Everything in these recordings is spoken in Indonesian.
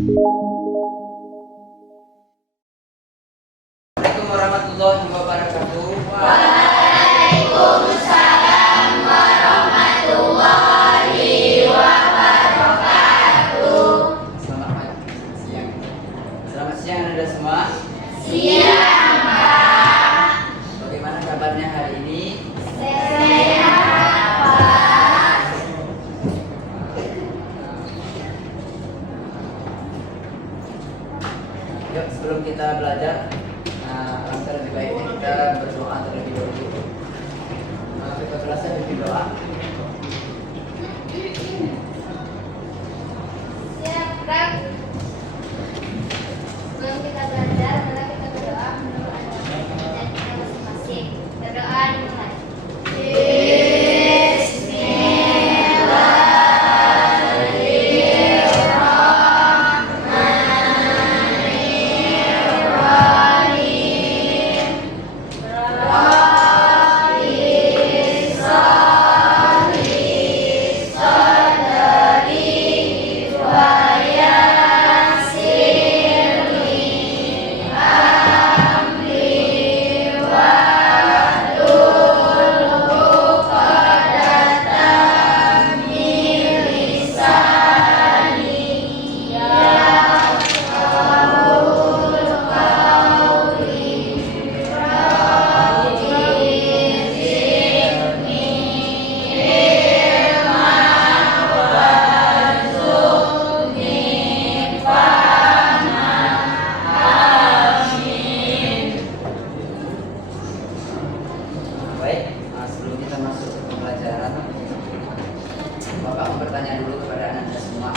Assalamualaikum warahmatullahi wabarakatuh. Waalaikumsalam warahmatullahi wabarakatuh. Selamat siang. Selamat siang Anda semua. Siang, Pak. Bagaimana kabarnya hari ini? Sehat, Pak. Yuk, sebelum kita belajar, alangkah lebih baiknya kita berdoa terlebih dahulu. Kita belajar lebih doa. Siap, Kak. Sebelum kita belajar, mari kita berdoa menurut agama dan kita masing-masing. Berdoa dimulai. Baik, sebelum kita masuk ke pembelajaran, Bapak mau bertanya dulu kepada Anda semua.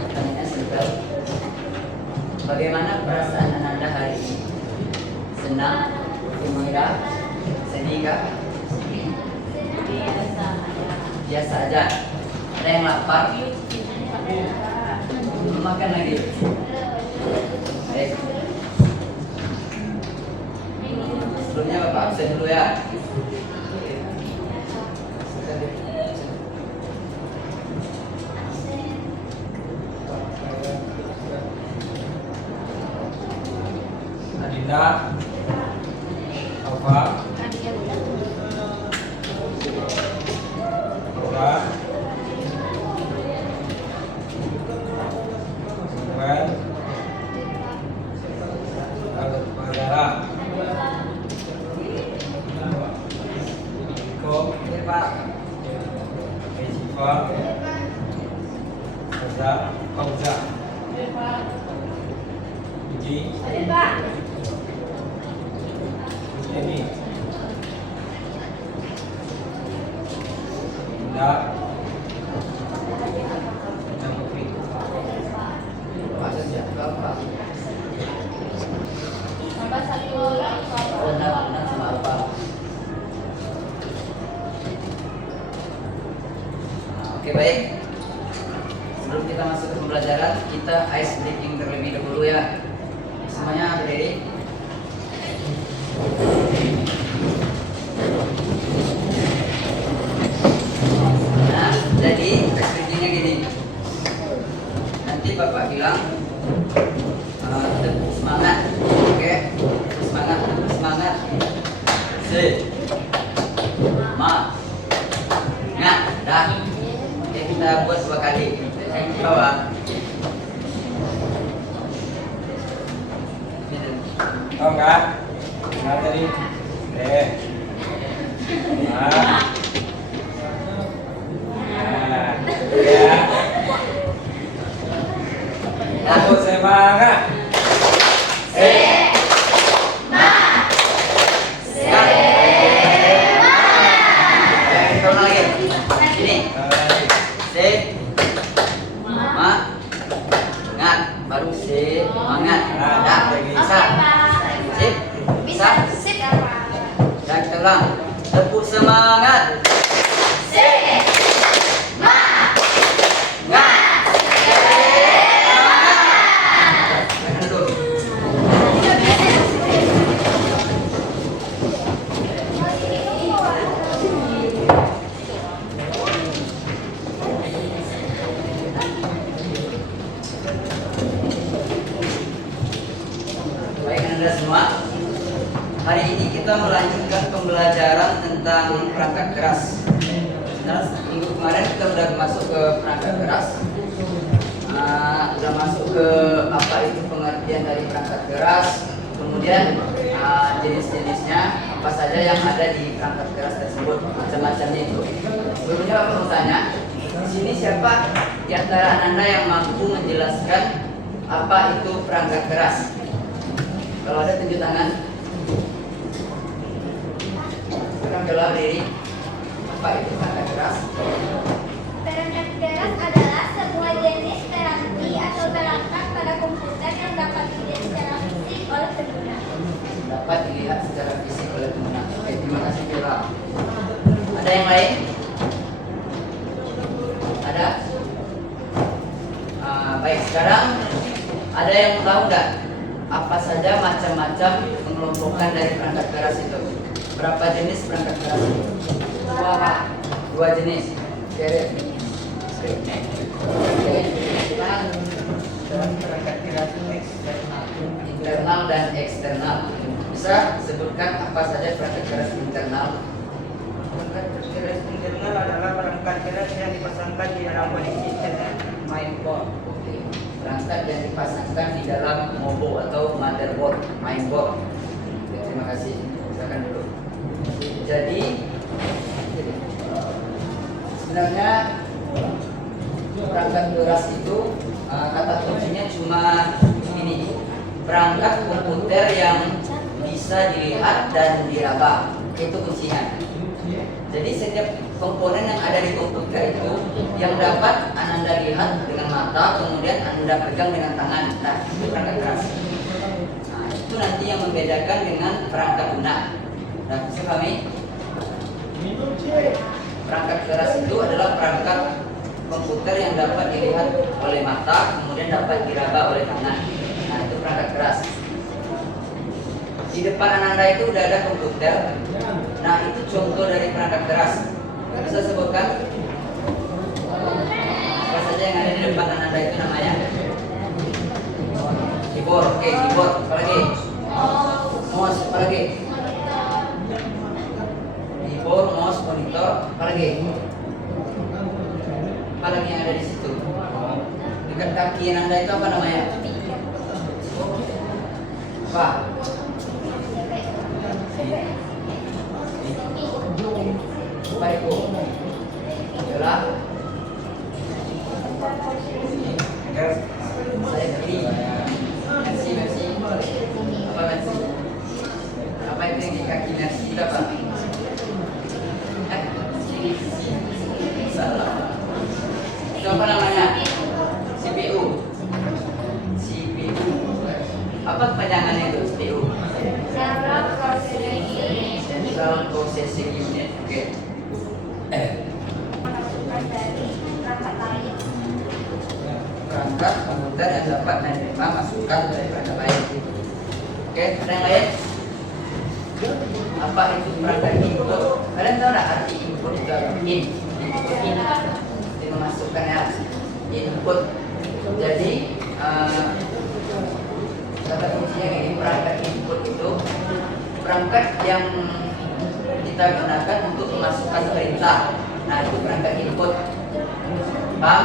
Pertanyaannya simpel. Bagaimana perasaan Anda hari ini? Senang, gembira, sedih kah? Biasa aja. Ada yang lapar? Belum makan lagi. Baik. Sebelumnya Bapak absen dulu ya. Adinda, Alfa, Laura, Samuel, Bagara, Iko, Siva, Saza, Fauza, Uji, ini Indah dan Putri. Masa siapa Bapak? Sampai satu Benar sama apa? Oke, baik. Sebelum kita masuk ke pembelajaran, kita ice breaking terlebih dahulu ya. Semuanya berdiri. Nah, jadi ice breakingnya gini. Nanti Bapak bilang tepuk semangat, oke? Tepuk semangat, tepuk semangat. Semangat, dah. Oke, kita buat 2 kali. Yang di bawah. Tahu nggak? Nggak tadi. Nah. Ya. Tepuk semangat. Kita ulang lagi. Sini. Semangat. Baru semangat. Dah, bisa. Sip. Bisa. Sip. Dah, kita ulang. Tepuk semangat. kita melanjutkan pembelajaran tentang perangkat keras. Nah, minggu kemarin kita udah masuk ke perangkat keras. Udah masuk ke apa itu pengertian dari perangkat keras, kemudian jenis-jenisnya apa saja yang ada di perangkat keras tersebut, macam-macamnya itu. Sebelumnya aku mau tanya, di sini siapa di antara Anda yang mampu menjelaskan apa itu perangkat keras? Kalau ada tunjuk tangan. Sekarang jawab diri. Apa itu perangkat keras? Perangkat keras adalah sebuah jenis terapi atau perangkat pada komputer yang dapat dilihat secara fisik oleh pengguna. Dapat dilihat secara fisik oleh pengguna. Oke, terima kasih Vira. Ada yang lain? Ada? Baik, sekarang ada yang tahu nggak apa saja macam-macam pengelompokan dari perangkat keras itu? Berapa jenis perangkat keras itu? Dua jenis. Keren. Perangkat keras internal dan eksternal. Bisa sebutkan apa saja perangkat keras internal? Perangkat keras internal adalah perangkat keras yang dipasangkan di dalam koneksi internet. Mainboard. Oke. Perangkat yang dipasangkan di dalam mobile atau motherboard, mainboard. Oke, terima kasih. Silakan dulu. Jadi sebenarnya perangkat keras itu kata kuncinya cuma ini, perangkat komputer yang bisa dilihat dan diraba, itu kuncinya. Jadi setiap komponen yang ada di komputer itu yang dapat Anda lihat dengan mata, kemudian Anda pegang dengan tangan. Nah, itu perangkat keras. Nah, itu nanti yang membedakan dengan perangkat lunak. Nah, bisa kami? Perangkat keras itu adalah perangkat komputer yang dapat dilihat oleh mata, kemudian dapat diraba oleh tangan. Nah, itu perangkat keras. Di depan Anda itu udah ada komputer. Nah, itu contoh dari perangkat keras. Bisa sebutkan apa saja yang ada di depan Anda itu namanya? Keyboard. Oke, keyboard. Apa lagi? Mouse. Apa lagi? Keyboard, mouse, monitor. Apa lagi? Apa lagi yang ada di situ? Dekat kaki Anda itu apa namanya? Apa? Apa itu? Adalah saya beli. Merci. Apa merci? Apa itu yang di kaki merci itu apa? Salah. Itu apa namanya? CPU. Apa kepanjangannya itu CPU? Central Processing Unit. Oke. Perangkat komputer yang dapat menerima masukan dari perangkat lain. Oke, ada yang lain? Apa itu perangkat input? Kalian tahu nggak arti input itu apa? In memasukkan ya. Input. Jadi kata kuncinya ini perangkat input itu perangkat yang kita gunakan untuk memasukkan perintah. Nah, itu perangkat input. Paham?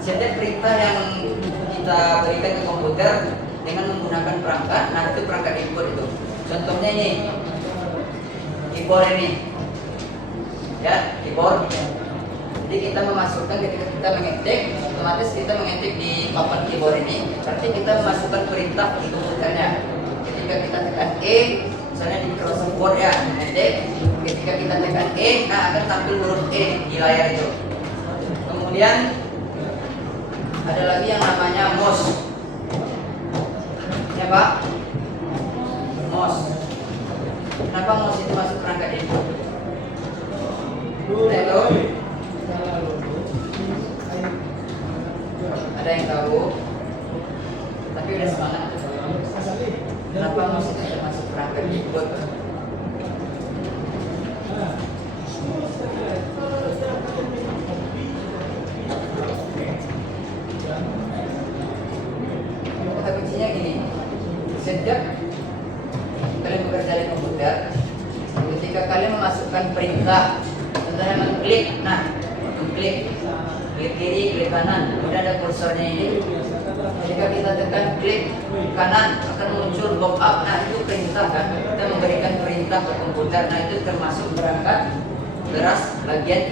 Setiap perintah yang kita berikan ke komputer dengan menggunakan perangkat, nah itu perangkat input itu. Contohnya ini, keyboard ini, ya keyboard. Jadi kita memasukkan ketika kita mengetik, otomatis kita mengetik di papan keyboard ini. Berarti kita memasukkan perintah di komputernya. Ketika kita tekan E, misalnya di Microsoft Word ya, mengetik. Ketika kita tekan E, nah akan tampil huruf E di layar itu. Kemudian ada lagi yang namanya mouse. Ya Pak? Mouse. Kenapa mouse itu masuk perangkat input? Itu? Ada yang tahu? Tapi udah semangat. Kenapa mouse itu masuk perangkat input? Kata kuncinya gini, sejak kalian bekerja di komputer, perintah. Contohnya mengklik, nah mengklik, klik kiri, klik kanan, kemudian ada kursornya ini. Jika kita tekan klik kanan akan muncul pop up. Nah itu perintah kan, kita memberikan perintah ke komputer. Nah itu termasuk perangkat keras bagian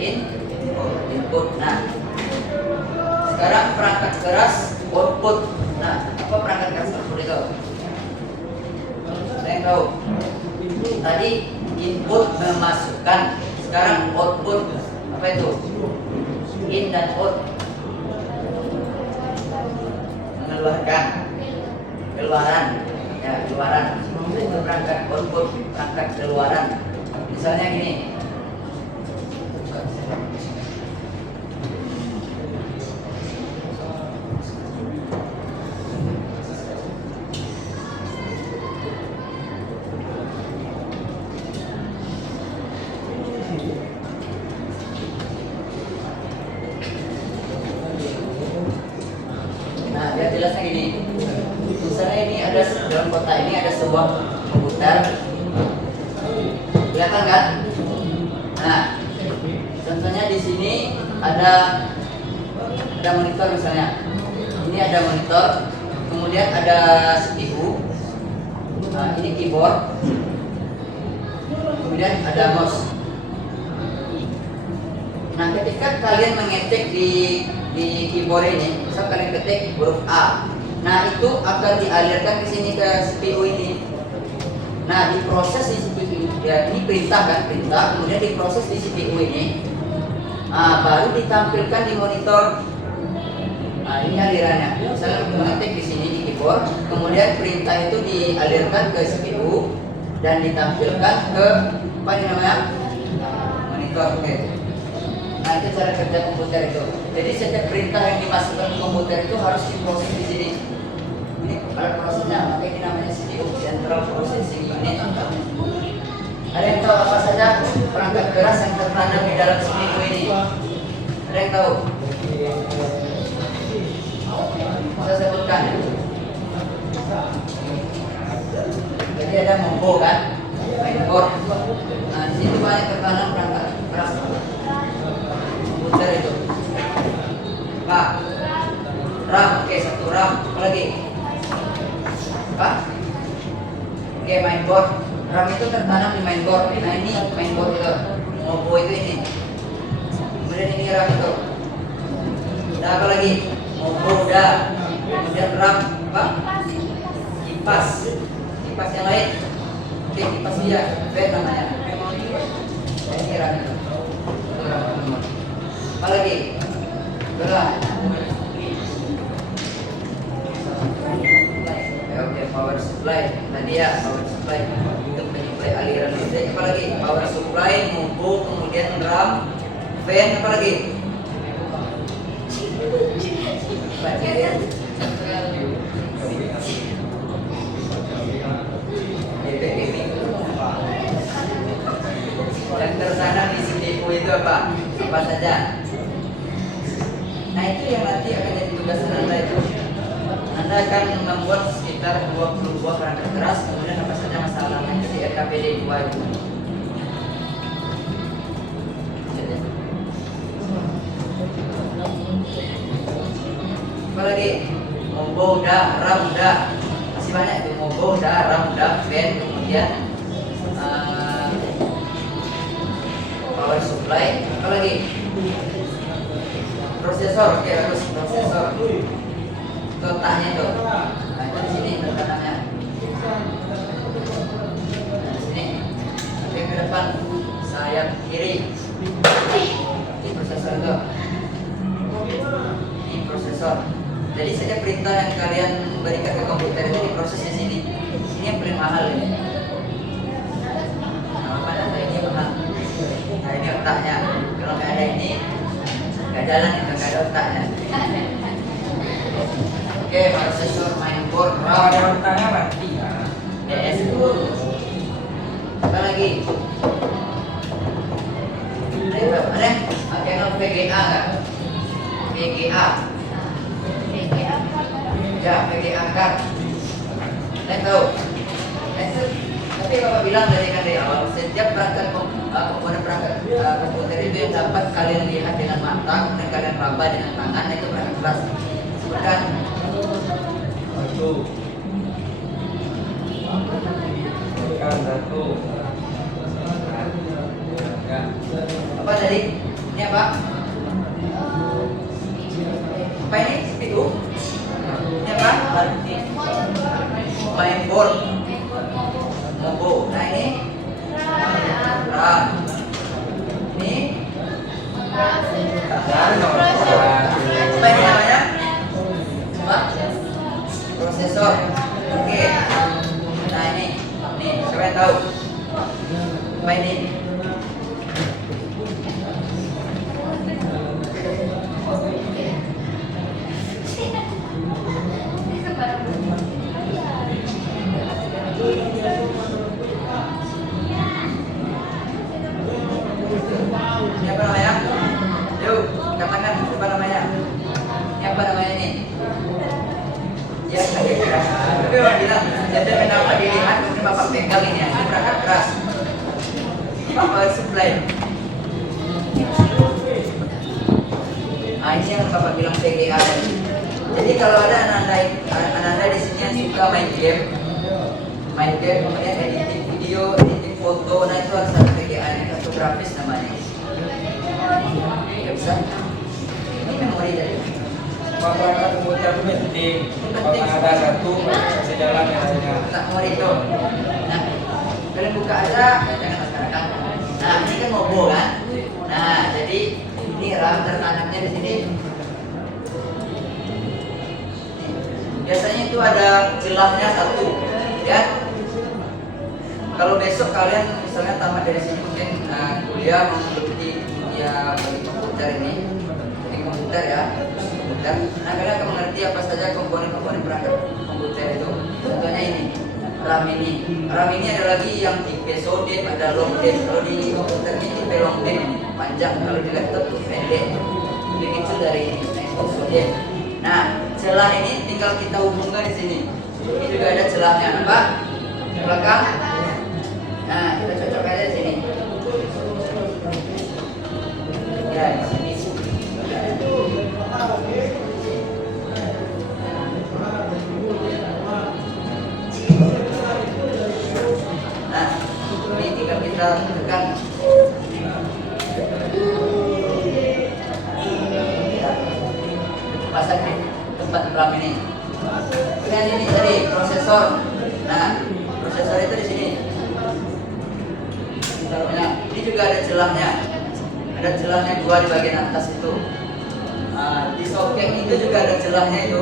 input. Nah sekarang perangkat keras output. Nah apa perangkat keras output itu? Saya tahu. Tadi input memasukkan, sekarang output apa itu? In dan out, mengeluarkan, keluaran, ya keluaran. Itu perangkat output, perangkat keluaran. Misalnya gini. Nah, biar jelasnya gini. Misalnya ini ada dalam kotak ini ada sebuah komputer. Kelihatan kan? Nah, contohnya di sini ada monitor misalnya. Ini ada monitor, kemudian ada CPU. Nah, ini keyboard. Kemudian ada mouse. Nah, ketika kalian mengetik di keyboard ini, misal kalian ketik huruf A, nah itu akan dialirkan ke sini ke CPU ini. Nah diproses di CPU, ya ini perintah kan, perintah, kemudian diproses di CPU ini, nah, baru ditampilkan di monitor. Nah ini alirannya, misalnya mengetik di sini di keyboard, kemudian perintah itu dialirkan ke CPU dan ditampilkan ke apa ini namanya monitor. Oke. Nah itu cara kerja komputer itu. Jadi setiap perintah yang dimasukkan ke komputer itu harus diproses di sini. Ini alat prosesnya, maka ini namanya CPU, Central Processing Unit. Ada yang tahu apa saja perangkat keras yang tertanam di dalam CPU ini? Ada yang tahu? Saya sebutkan. Jadi ada Mombo kan, mainboard. Nah di situ banyak tertanam perangkat keras komputer itu. Pak, RAM, oke satu RAM, apa lagi? Pak, oke mainboard. RAM itu tertanam di mainboard. Nah ini mainboard itu, Mombo itu ini. Kemudian ini RAM itu. Udah apa lagi? Mombo udah. Kemudian RAM, Pak? Kipas. Kipas yang lain. Oke kipas dia, bed namanya. Nah, ini RAM itu. Itu RAM teman-teman. Apa lagi? Belah. Oke, power supply. Tadi ya power supply untuk menyuplai aliran listrik. Apa lagi? Power supply, Mombo, kemudian RAM, fan, apa lagi? Yang tertanam di CPU itu apa? Apa saja? Nah itu yang nanti akan jadi tugas Anda itu. Anda akan membuat sekitar 20 buah perangkat keras, kemudian apa saja masalahnya di RKPD 2 itu. Apa lagi? Mombo udah, RAM udah. Masih banyak itu, Mombo udah, RAM udah, fan, kemudian power supply, apa lagi? Prosesor, oke bagus, prosesor. Kotaknya itu. Nah itu di sini tertanamnya. Nah di sini. Oke ke depan, sayap kiri. Ini prosesor itu. Ini prosesor. Jadi setiap perintah yang kalian berikan ke komputer itu diproses di sini. Ini yang paling mahal ini. Nah, data ini mahal. Nah ini otaknya. Kalau nggak ada ini, nggak jalan itu, nggak ada otaknya. Oke, prosesor, mainboard, Kalau RAM, ada urutannya mati. DS. Apa lagi? Ada? Oke, no VGA nggak? VGA. Ya, VGA card. Saya tahu. Itu Tapi Bapak bilang dari awal, setiap komponen perangkat komputer itu yang dapat kalian lihat dengan mata dan kalian raba dengan tangan itu perangkat keras. Sebutkan. Satu. Sebutkan satu. Ya. Apa tadi? Ini apa? Apa ini? Itu? Ini apa? Mainboard. Mobo. Nah ini? RAM. Ini? Apa ini namanya? Apa? Prosesor. Oke. Nah ini. Nih, siapa yang tahu? Apa ini? Ini apa namanya? Yuk, katakan apa namanya? Ini apa namanya ini? Ya, tapi Bapak bilang, jadi kenapa dilihat, mungkin Bapak pegang ini, ini perangkat keras. Bapak supply. Nah, ini yang Bapak bilang PGA tadi. Jadi kalau ada anak-anak di sini yang suka main game, kemudian editing video, editing foto, nah itu harus ada PGA, kartografis namanya. Ya bisa. Ini memori dari. Perangkat komputer itu penting. Kalau ada satu, bisa jalan yang lainnya. Tak memori itu. Nah, kalian buka aja, jangan masyarakat. Nah, ini kan mobo kan. Nah, jadi ini RAM tertanamnya di sini. Biasanya itu ada celahnya satu, ya. Kalau besok kalian misalnya tamat dari sini mungkin kuliah mengikuti dunia bagi komputer ini komputer ya, komputer. Nah kalian akan mengerti apa saja komponen-komponen perangkat komputer itu. Contohnya ini, RAM ini. RAM ini ada lagi yang tipe SODIMM, ada long DIMM. Kalau di komputer ini tipe long DIMM ini panjang, kalau di laptop itu pendek. Lebih kecil dari ini, SODIMM. Nah, celah ini tinggal kita hubungkan di sini. Ini juga ada celahnya, Pak. Belakang. Nah, kita cocok aja di sini. Ya, ini. Nah, ini tinggal kita tekan. Pasang di tempat RAM ini. Kemudian ini tadi prosesor. Nah, prosesor itu di sini. Ini juga ada celahnya. Ada celahnya dua di bagian atas itu. Nah, di soket itu juga ada celahnya itu.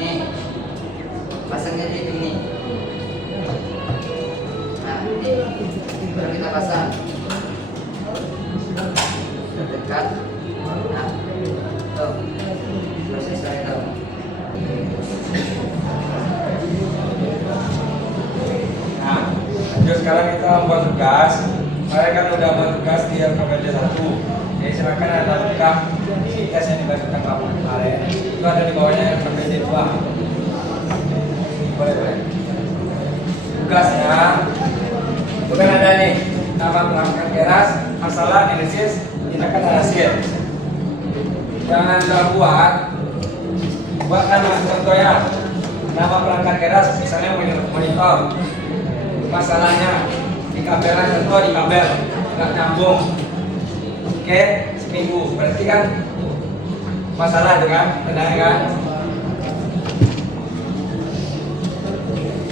Nih, pasangnya di sini. Nah, ini baru kita pasang. Dekat. Nah, tuh prosesor itu. Nah, lanjut sekarang kita membuat tugas. Saya kan udah buat tugas di LKPD 1. Jadi silakan ada lengkap isi tes yang dibagikan Bapak kemarin. Itu ada di bawahnya LKPD 2. Boleh. Tugasnya bukan ada nih nama perangkat keras, masalah analisis, tindakan hasil. Jangan terbuat. Buatkan contohnya nama perangkat keras, misalnya monitor. Masalahnya di kabelan, contoh di kabel nggak nyambung. Oke, seminggu berarti kan masalah itu kan, benar kan?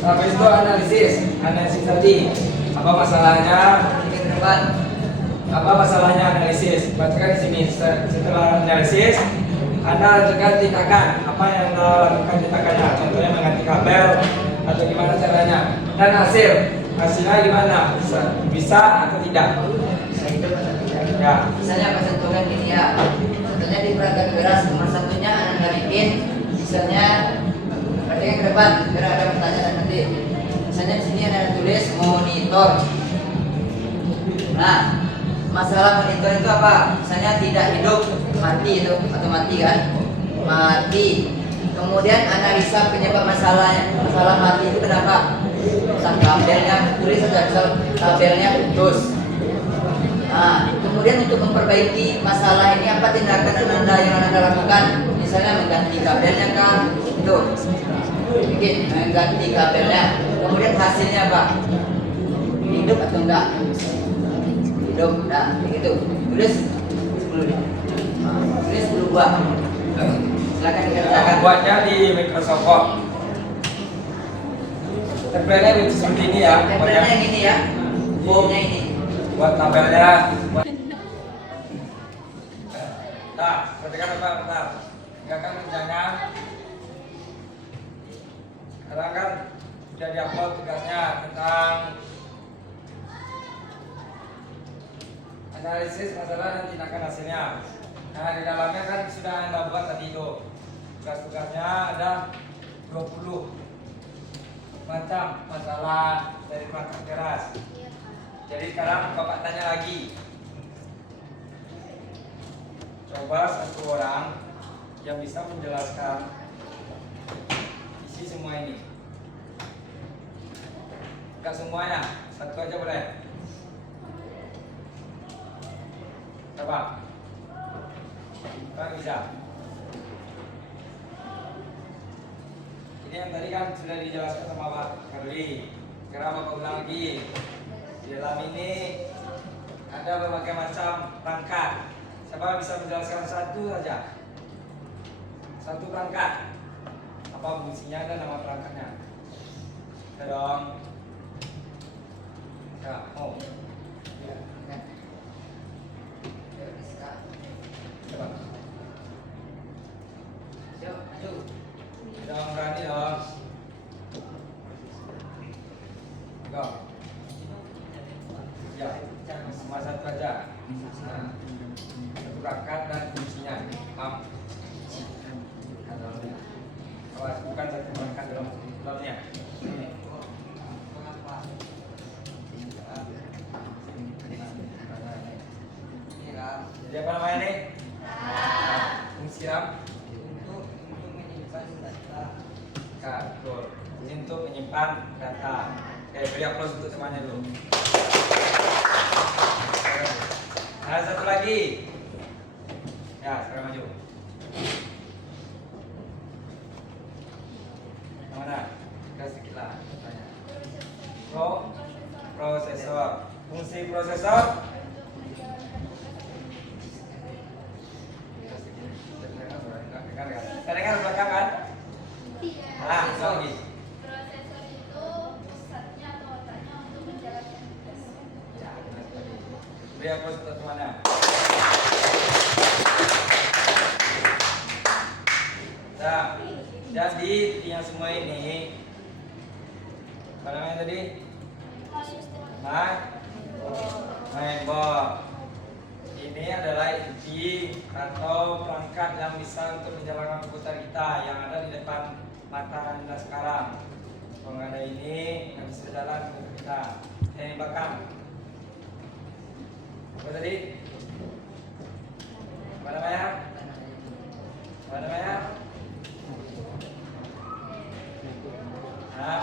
Habis itu analisis tadi apa masalahnya, apa masalahnya analisis. Bacakan di sini. Setelah analisis, Anda lakukan tindakan. Apa yang Anda lakukan tindakannya? Contohnya mengganti kabel atau gimana caranya. Dan hasilnya gimana? Bisa atau tidak? Bisa hidup atau tidak? Ya. Misalnya apa contohkan gini ya. Contohnya di perangkat keras nomor satunya Anda bikin, misalnya perhatikan ke depan, biar ada pertanyaan nanti. Misalnya di sini ada tulis monitor. Nah, masalah monitor itu apa? Misalnya tidak hidup, mati itu atau mati kan? Mati. Kemudian analisa penyebab masalahnya. Masalah mati itu kenapa? Misal kabelnya tulis saja, misal kabelnya putus. Nah, kemudian untuk memperbaiki masalah ini apa tindakan yang anda lakukan? Misalnya mengganti kabelnya kah? Itu bikin mengganti kabelnya. Kemudian hasilnya apa? Hidup atau enggak? Hidup. Nah, begitu. Tulis 10 nih. Nah, tulis 10 buah. Silakan dikerjakan. Buatnya di Microsoft Word. Tempelnya seperti ini ya. Tempelnya yang ini ya. Formnya ini. Buat tabelnya. Nah, perhatikan apa? Bentar. Tinggalkan kerjanya. Sekarang kan sudah diupload tugasnya tentang analisis masalah dan tindakan hasilnya. Nah, di dalamnya kan sudah Anda buat tadi itu. Tugas-tugasnya ada 20 macam masalah dari perangkat keras. Jadi sekarang Bapak tanya lagi. Coba satu orang yang bisa menjelaskan isi semua ini. Enggak semuanya, satu aja boleh. Coba. Bang bisa. Ini yang tadi kan sudah dijelaskan sama Pak Karli. Sekarang Bapak ulang lagi. Di dalam ini ada berbagai macam perangkat. Siapa bisa menjelaskan satu saja? Satu perangkat. Apa fungsinya dan nama perangkatnya? Kita dong. Ya, oh. Ya. Coba. Siap, maju. Dong, berani dong. Go. Ya, cuma satu aja. Nah, satu perangkat dan fungsinya. Awas, bukan satu perangkat dalamnya. Ini. Jadi apa namanya nih? Fungsi RAM. Untuk menyimpan data. Betul. Ini untuk menyimpan data. Oke, beri aplaus untuk semuanya dulu. Nah, satu lagi. Ya, sekarang maju. Yang mana? Kasih sedikit lah. Tanya. Prosesor. Fungsi prosesor. Kadang-kadang belakang kan? Nah, lagi. Prosesor itu pusatnya atau otaknya untuk menjalankan tugas. Ya, benar sekali. Beri aplaus untuk temannya. Nah, jadi yang semua ini apa namanya tadi? Mainboard. Ini adalah inti atau perangkat yang bisa untuk menjalankan komputer kita yang ada di depan mata Anda sekarang. Kalau nggak ada ini, nggak bisa jalan komputer kita. Yang belakang. Apa tadi? Apa namanya? Apa namanya? Nah,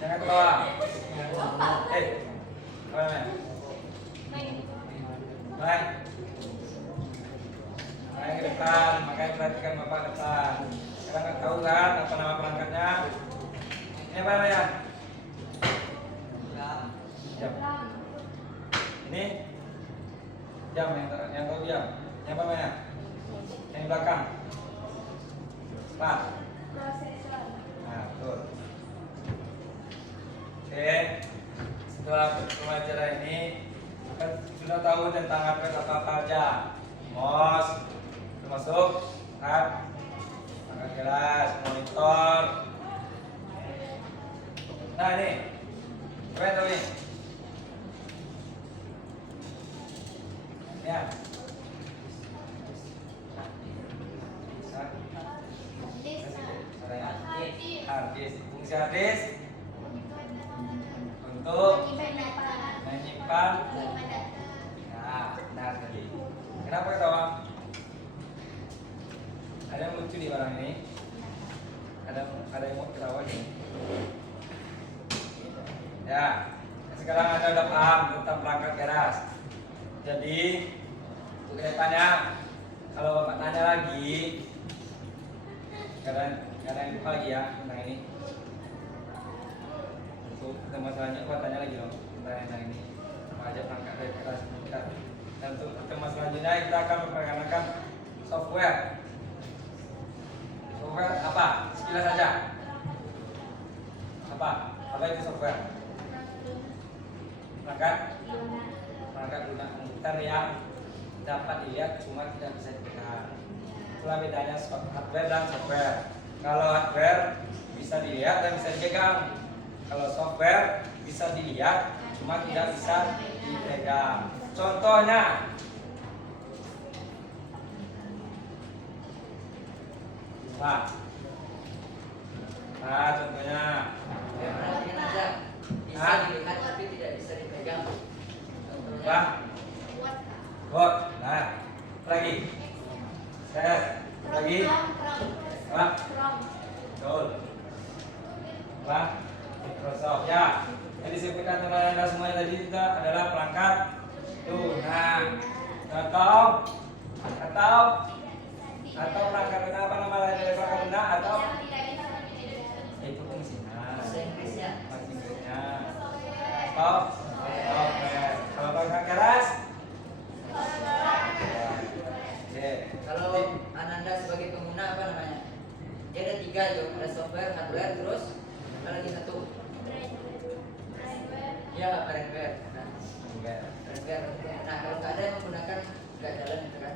jangan ketawa. Apa namanya? Baik. Main ke depan, makanya perhatikan Bapak depan. Sekarang nggak tahu kan apa nama perangkatnya? Ini apa namanya? Jam. Ini jam yang tahu jam. Ini apa namanya? Yang di belakang. Pak. Prosesor. Nah, betul. Oke. Setelah pelajaran ini kan sudah tahu tentang apa aja. MOS termasuk kan perangkat keras, monitor. Nah, ini apa yang tahu ini? Ya. Hard disk. Fungsi hard disk untuk menyimpan. Ya. Nah tadi. Kenapa ketawa? Ada yang lucu di barang ini? Ada yang mau ketawa nih? Ya, sekarang Anda udah paham tentang perangkat keras. Jadi, untuk kedepannya, kalau Bapak tanya lagi, kadang lupa lagi ya tentang ini. Untuk tema selanjutnya, Bapak tanya lagi dong tentang ini. Apa aja perangkat keras kita. Dan untuk tema selanjutnya kita akan memperkenalkan software. Software apa? Sekilas saja. Apa itu software? Perangkat lunak komputer yang dapat dilihat cuma tidak bisa dipegang. Itulah bedanya hardware dan software. Kalau hardware bisa dilihat dan bisa dipegang. Kalau software bisa dilihat cuma tidak bisa dipegang. Contohnya, contohnya, Ya, perhatikan aja. Bisa dilihat tapi tidak bisa dipegang. Contohnya, bot, nah, lagi, set, lagi, betul, Microsoft ya. Yang disebutkan oleh Anda semuanya tadi itu adalah perangkat lunak atau perangkat lunak apa nama lain dari perangkat lunak atau itu fungsinya. bahasa Inggrisnya. Bahasa Inggrisnya. Software. Kalau perangkat keras? Oke. Kalau Ananda sebagai pengguna apa namanya? Dia ada 3 tuh, ada software, hardware, terus apa lagi satu? Ya, firmware. Nah, firmware. Nah, kalau nggak ada yang menggunakan nggak jalan itu kan?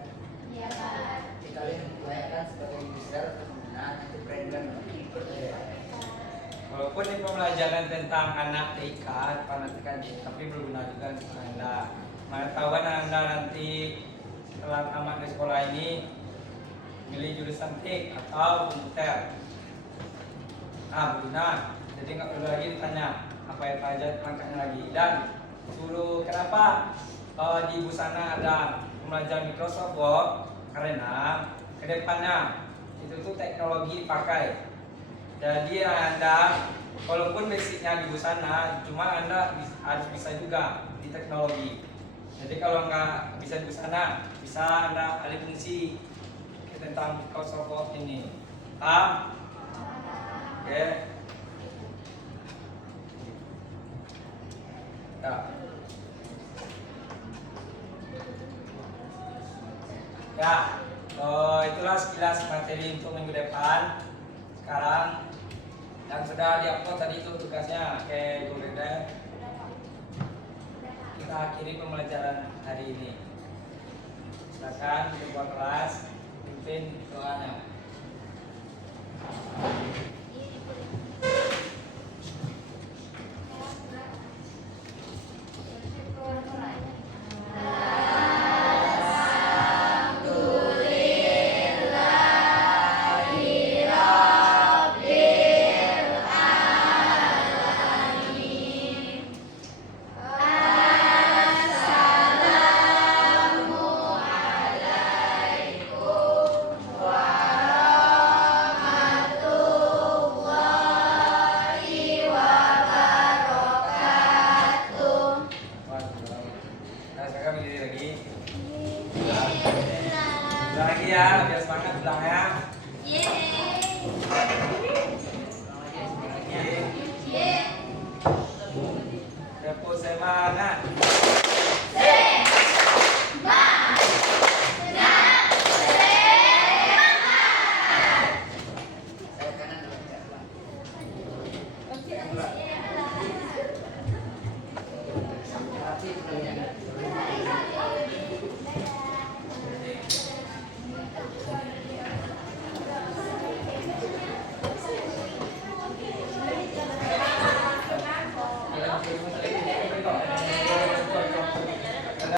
Jadi kalian menggunakan sebagai user atau pengguna itu firmware. Walaupun ini pembelajaran tentang anak TK, tapi berguna juga untuk Anda. Pengetahuan Anda nanti setelah tamat dari sekolah ini milih jurusan TIK atau komputer. Berguna. Jadi nggak perlu lagi ditanya apa yang aja perangkatnya lagi. Dan suruh kenapa di busana ada pembelajaran Microsoft Word, karena kedepannya itu tuh teknologi pakai. Jadi Anda walaupun basicnya di busana, cuma Anda harus bisa juga di teknologi. Jadi kalau nggak bisa di busana, bisa Anda alih fungsi tentang Microsoft Word ini. Paham? Oke. Ya. Ya, itulah sekilas materi untuk minggu depan. Sekarang yang sudah diupload tadi itu tugasnya ke Google Drive. Kita akhiri pembelajaran hari ini. Silakan ketua kelas pimpin doanya. Lagi ya, biar semangat bilangnya. Repot semangat.